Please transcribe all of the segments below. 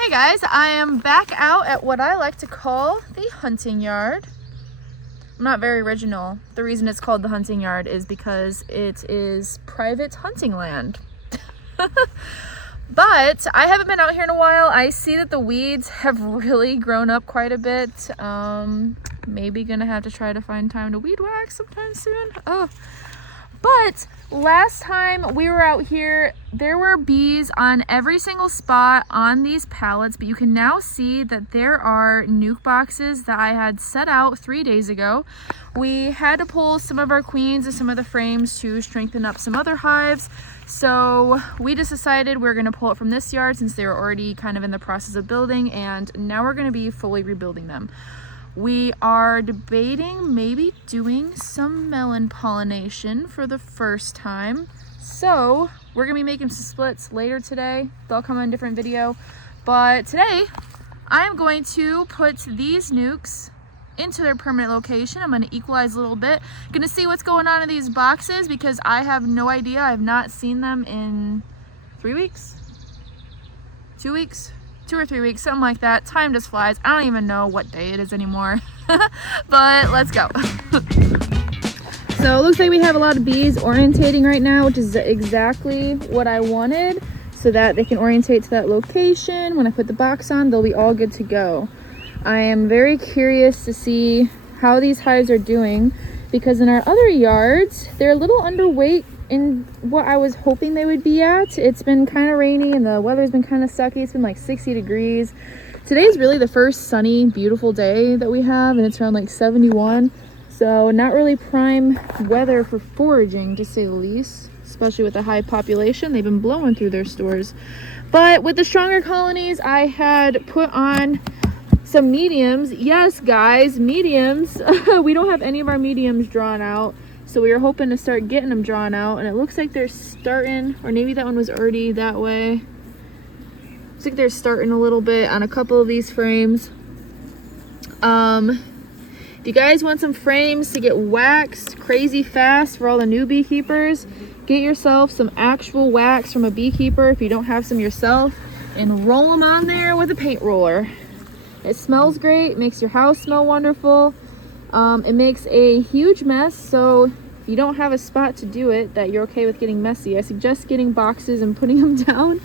Hey guys, I am back out at what I like to call the hunting yard. I'm not very original. The reason it's called the hunting yard is because it is private hunting land. But I haven't been out here in a while. I see that the weeds have really grown up quite a bit. Maybe gonna have to try to find time to weed whack sometime soon. But last time we were out here, there were bees on every single spot on these pallets, but you can now see that there are nuke boxes that I had set out 3 days ago. We had to pull some of our queens and some of the frames to strengthen up some other hives. So we just decided we're gonna pull it from this yard since they were already kind of in the process of building, and now we're gonna be fully rebuilding them. We are debating maybe doing some melon pollination for the first time. So we're gonna be making some splits later today. They'll come in a different video. But today I am going to put these nukes into their permanent location. I'm gonna equalize a little bit. Gonna see what's going on in these boxes because I have no idea. I have not seen them in 3 weeks, 2 weeks. 2 or 3 weeks, something like that. Time just flies. I don't even know what day it is anymore. But let's go. So it looks like we have a lot of bees orientating right now, which is exactly what I wanted, so that they can orientate to that location. When I put the box on, they'll be all good to go. I am very curious to see how these hives are doing, because in our other yards, they're a little underweight in what I was hoping they would be at. It's been kind of rainy and the weather's been kind of sucky. It's been like 60 degrees. Today's really the first sunny, beautiful day that we have, and it's around like 71. So not really prime weather for foraging, to say the least, especially with the high population. They've been blowing through their stores. But with the stronger colonies, I had put on some mediums. Yes, guys, mediums. We don't have any of our mediums drawn out. So we were hoping to start getting them drawn out, and it looks like they're starting, or maybe that one was already that way. Looks like they're starting a little bit on a couple of these frames. If you guys want some frames to get waxed crazy fast for all the new beekeepers, get yourself some actual wax from a beekeeper if you don't have some yourself, and roll them on there with a paint roller. It smells great, makes your house smell wonderful. It makes a huge mess, so if you don't have a spot to do it, that you're okay with getting messy, I suggest getting boxes and putting them down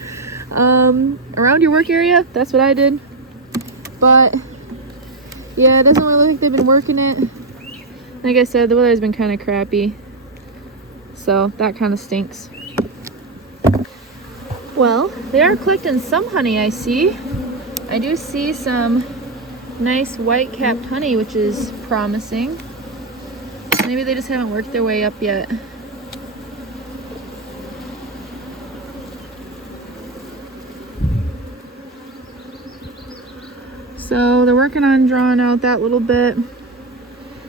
around your work area. That's what I did. But yeah, it doesn't really look like they've been working it. Like I said, the weather's been kind of crappy, so that kind of stinks. Well, they are collecting some honey, I see. I do see some nice white-capped honey, which is promising. Maybe they just haven't worked their way up yet. So they're working on drawing out that little bit.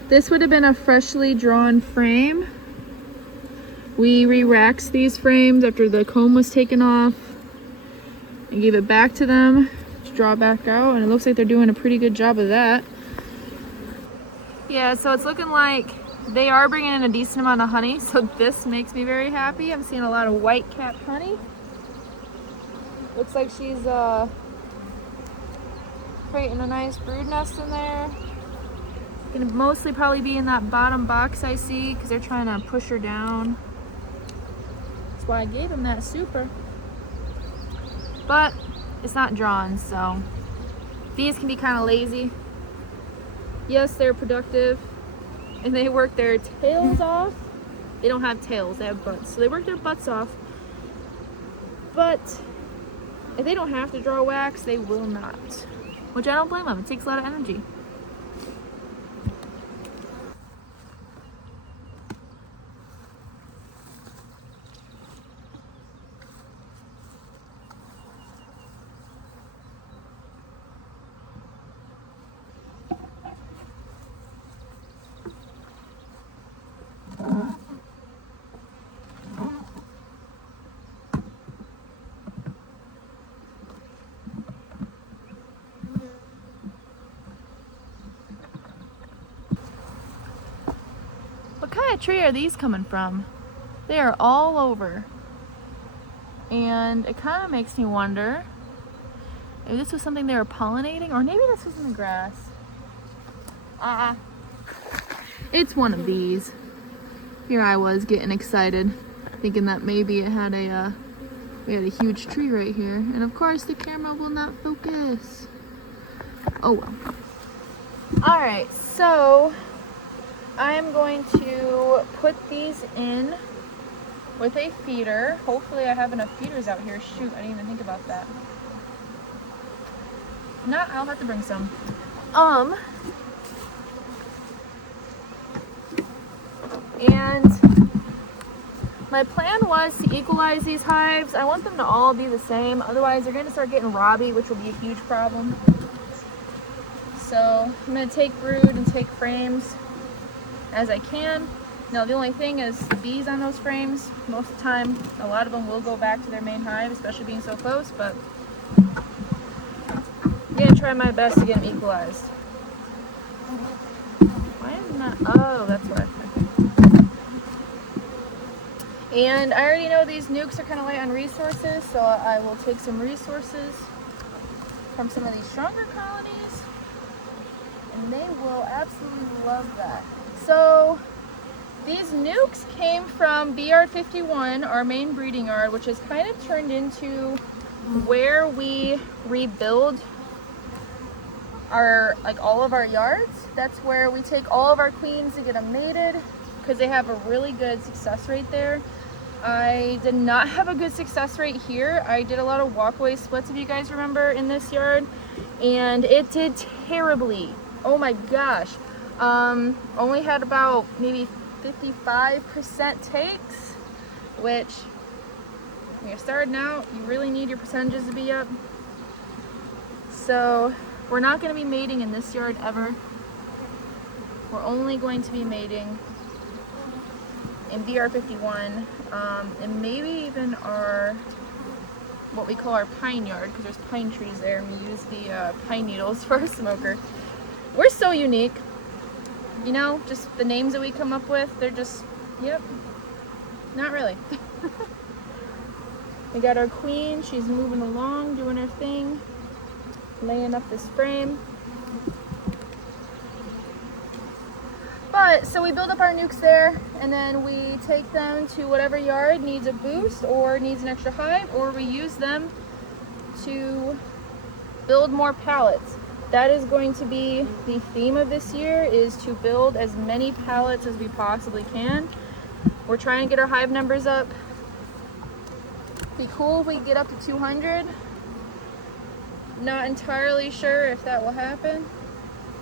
This would have been a freshly drawn frame. We re-waxed these frames after the comb was taken off and gave it back to them to draw back out, and it looks like they're doing a pretty good job of that. Yeah, so it's looking like they are bringing in a decent amount of honey, so this makes me very happy. I'm seeing a lot of white-capped honey. Looks like she's creating a nice brood nest in there. Gonna mostly probably be in that bottom box I see, because they're trying to push her down. That's why I gave them that super. But it's not drawn, so bees can be kind of lazy. Yes, they're productive and they work their tails off. They don't have tails, they have butts, so they work their butts off. But if they don't have to draw wax, they will not, which I don't blame them. It takes a lot of energy. What kind of tree are these coming from? They are all over. And it kind of makes me wonder Maybe this was something they were pollinating, or maybe this was in the grass. It's one of these. Here I was getting excited, thinking that maybe it had we had a huge tree right here, and of course the camera will not focus. Oh well. All right, so I am going to put these in with a feeder. Hopefully I have enough feeders out here. Shoot, I didn't even think about that. If not, I'll have to bring some. And my plan was to equalize these hives. I want them to all be the same, otherwise they're going to start getting robby, which will be a huge problem. So I'm going to take brood and take frames as I can. Now the only thing is the bees on those frames, most of the time a lot of them will go back to their main hive, especially being so close, but I'm going to try my best to get them equalized. Why am I not? Oh, that's why. And I already know these nucs are kind of light on resources, so I will take some resources from some of these stronger colonies, and they will absolutely love that. So these nucs came from Bee Yard 51, our main breeding yard, which has kind of turned into where we rebuild our, like, all of our yards. That's where we take all of our queens to get them mated, because they have a really good success rate there. I did not have a good success rate here. I did a lot of walkway splits, if you guys remember, in this yard, and it did terribly. Oh my gosh. Only had about maybe 55% takes, which when you're starting out, you really need your percentages to be up. So we're not going to be mating in this yard ever. We're only going to be mating in BR 51, and maybe even our, what we call our pine yard, because there's pine trees there, and we use the pine needles for a smoker. We're so unique, you know, just the names that we come up with, they're just, yep, not really. We got our queen, she's moving along, doing her thing, laying up this frame. But, so we build up our nucs there, and then we take them to whatever yard needs a boost or needs an extra hive, or we use them to build more pallets. That is going to be the theme of this year, is to build as many pallets as we possibly can. We're trying to get our hive numbers up. Be cool if we get up to 200. Not entirely sure if that will happen,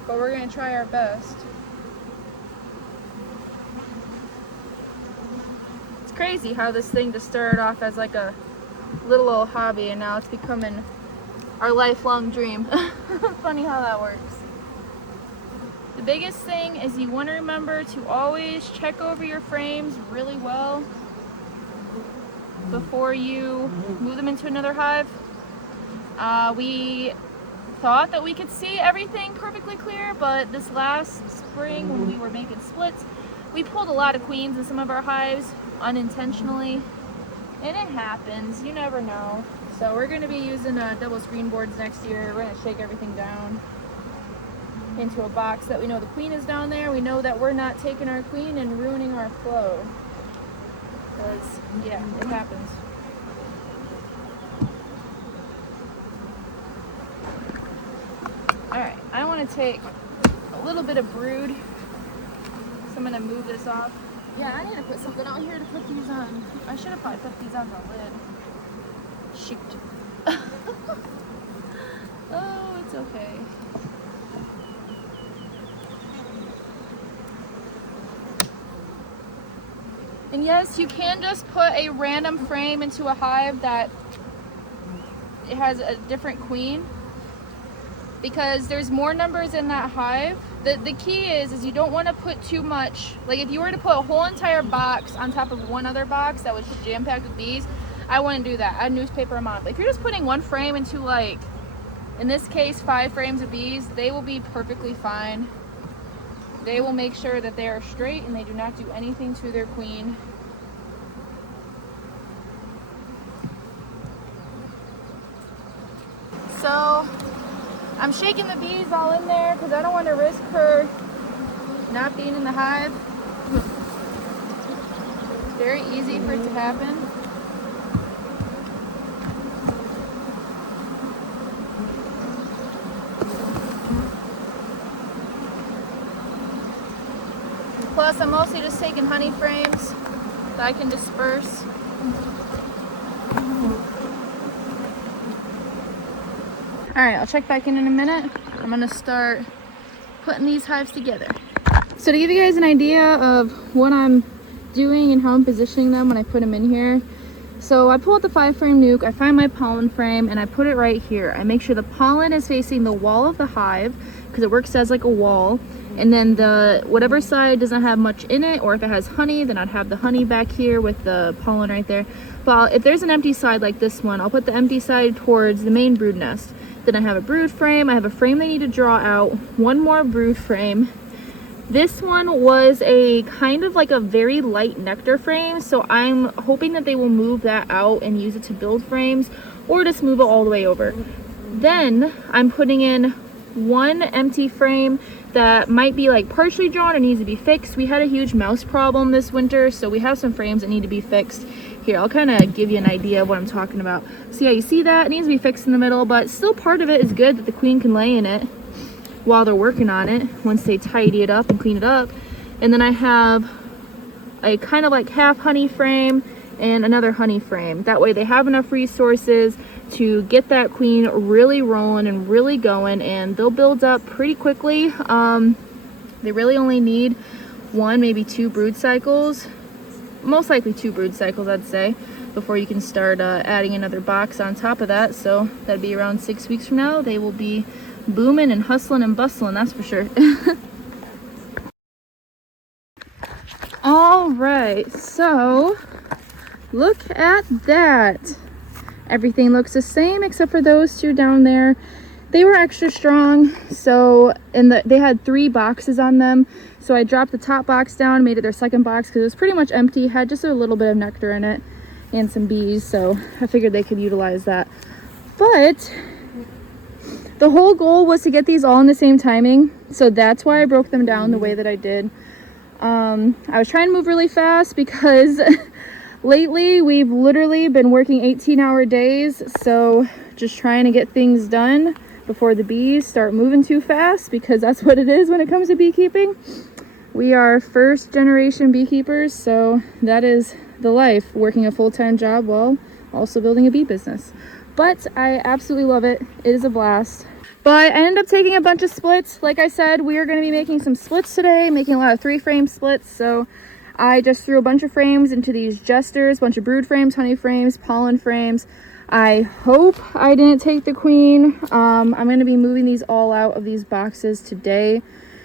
but we're going to try our best. It's crazy how this thing just started off as like a little old hobby, and now it's becoming our lifelong dream. Funny how that works. The biggest thing is you want to remember to always check over your frames really well before you move them into another hive. We thought that we could see everything perfectly clear, but this last spring when we were making splits, we pulled a lot of queens in some of our hives unintentionally, and it happens, you never know. So we're going to be using double screen boards next year. We're going to shake everything down into a box that we know the queen is down there. We know that we're not taking our queen and ruining our flow, because yeah, it happens. Alright, I want to take a little bit of brood, so I'm going to move this off. Yeah, I need to put something out here to put these on. I should have probably put these on the lid. Shoot. Oh, it's okay. And yes, you can just put a random frame into a hive that it has a different queen, because there's more numbers in that hive. The key is you don't want to put too much. Like if you were to put a whole entire box on top of one other box that was jam-packed with bees, I wouldn't do that. I'd newspaper them on. But if you're just putting one frame into, like, in this case, 5 frames of bees, they will be perfectly fine. They will make sure that they are straight and they do not do anything to their queen. So I'm shaking the bees all in there because I don't want to risk her not being in the hive. It's very easy for it to happen. Plus, I'm mostly just taking honey frames that I can disperse. Alright, I'll check back in a minute. I'm gonna start putting these hives together. So to give you guys an idea of what I'm doing and how I'm positioning them when I put them in here. So I pull out the 5-frame nuke, I find my pollen frame, and I put it right here. I make sure the pollen is facing the wall of the hive because it works as like a wall. And then the whatever side doesn't have much in it, or if it has honey, then I'd have the honey back here with the pollen right there. But if there's an empty side like this one, I'll put the empty side towards the main brood nest. Then I have a brood frame, I have a frame they need to draw out, one more brood frame. This one was a kind of like a very light nectar frame, so I'm hoping that they will move that out and use it to build frames, or just move it all the way over. Then I'm putting in one empty frame that might be like partially drawn or needs to be fixed. We had a huge mouse problem this winter, so we have some frames that need to be fixed. Here, I'll kind of give you an idea of what I'm talking about. So yeah, you see that? It needs to be fixed in the middle, but still part of it is good that the queen can lay in it while they're working on it, once they tidy it up and clean it up. And then I have a kind of like half honey frame and another honey frame. That way they have enough resources to get that queen really rolling and really going, and they'll build up pretty quickly. They really only need 1, maybe 2 brood cycles. Most likely 2 brood cycles, I'd say, before you can start adding another box on top of that. So that'd be around 6 weeks from now. They will be booming and hustling and bustling, that's for sure. All right, so look at that. Everything looks the same except for those 2 down there. They were extra strong, so they had 3 boxes on them. So I dropped the top box down, made it their second box because it was pretty much empty, had just a little bit of nectar in it and some bees, so I figured they could utilize that. But the whole goal was to get these all in the same timing, so that's why I broke them down the way that I did. I was trying to move really fast because lately we've literally been working 18-hour days, so just trying to get things done before the bees start moving too fast, because that's what it is when it comes to beekeeping. We are first generation beekeepers, so that is the life, working a full-time job while also building a bee business. But I absolutely love it. It is a blast. But I ended up taking a bunch of splits. Like I said, we are going to be making some splits today, making a lot of 3-frame splits. So I just threw a bunch of frames into these jesters, bunch of brood frames, honey frames, pollen frames. I hope I didn't take the queen. I'm going to be moving these all out of these boxes today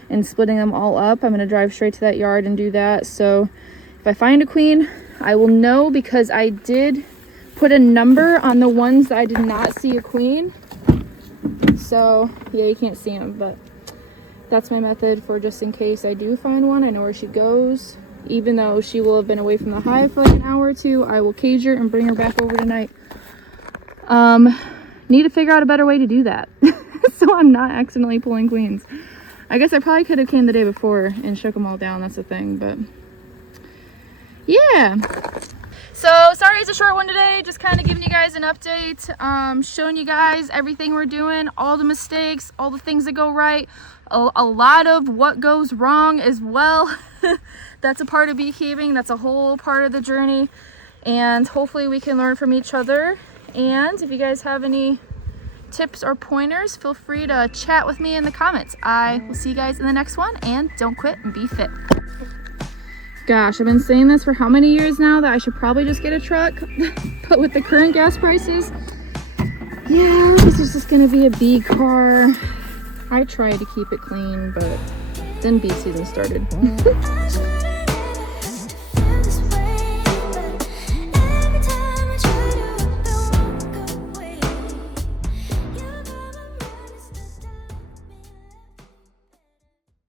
and splitting them all up. I'm going to drive straight to that yard and do that. So if I find a queen, I will know, because I did put a number on the ones that I did not see a queen. So yeah, you can't see them, but that's my method for just in case I do find one. I know where she goes. Even though she will have been away from the hive for like an hour or 2, I will cage her and bring her back over tonight. Need to figure out a better way to do that so I'm not accidentally pulling queens. I guess I probably could have came the day before and shook them all down, that's the thing, but yeah. So sorry it's a short one today, just kind of giving you guys an update, showing you guys everything we're doing, all the mistakes, all the things that go right, a lot of what goes wrong as well. That's a part of beekeeping, that's a whole part of the journey, and hopefully we can learn from each other. And if you guys have any tips or pointers, feel free to chat with me in the comments. I will see you guys in the next one, and don't quit and be fit. Gosh, I've been saying this for how many years now that I should probably just get a truck, but with the current gas prices, yeah, this is just gonna be a bee car. I try to keep it clean, but then bee season started.